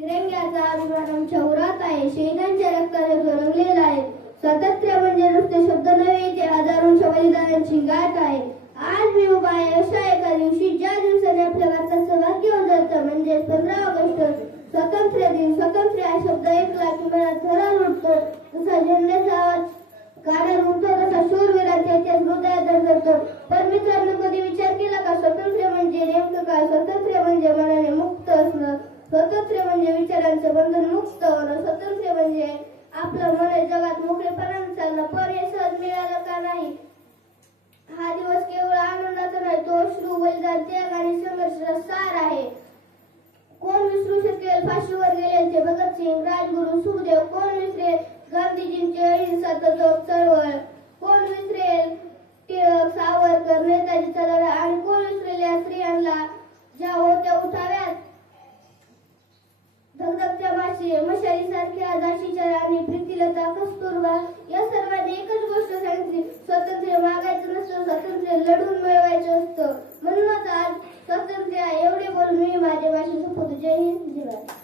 तिरंग्याचा अभिमान आमच्या उरात आहे, शहीदांच्या रक्ताने तो रंगलेला आहे. स्वातंत्र्य म्हणजे नुसते शब्द नव्हे, ते हजारोंच्या बलिदानांची गाठ आहे. आज मी उभा आहे अशा एका दिवशी, ज्या दिवसाने आपल्या भारताचं भाग्य उजळतं, म्हणजे 15 ऑगस्ट स्वातंत्र्य दिन. स्वातंत्र्य हा शब्द ऐकला की मनात थरार उठतो, जसा झेंड्याचा आवाज कानात उठतो तसा शूरवीरांच्या इतिहास हृदयात धडधडतो. पण मित्रांनो, कधी विचार केला का स्वातंत्र्य म्हणजे नेमकं काय? स्वातंत्र्य म्हणजे मनाने मुक्त असणं, स्वातंत्र्य म्हणजे विचारांचं बंधन मुक्त होणं, स्वातंत्र्य म्हणजे आपलं मन जगात मोकळेपणाने चालणं. पण हे सहज मिळालं का नाही? हा दिवस केवळ आनंदाचा नाही, तो अश्रू, बलिदान, त्याग आणि संघर्षाचा सार आहे. कोण विसरू शकेल फाशीवर गेलेले भगतसिंग, राजगुरू, सुखदेव? कोण विसरेल गांधीजींची अहिंसात्मक चळवळ? कोण विसरेल टिळक, सावरकर, नेताजीचा लढा? आणि कोण विसरेल या स्त्रियांना ज्या होत्या उठाव्यात धगधगत्या मशालीसारख्या, झाशीच्या राणी, प्रीतिलता, कस्तुरबा? या सर्वांनी एकच गोष्ट सांगितली, स्वातंत्र्य मागायचं नसतं, स्वातंत्र्य लढून मिळवायचं असतं. म्हणूनच आज स्वातंत्र्य एवढे बोलून मी माझे भाषण संपवतो. जय हिंद, जय भारत.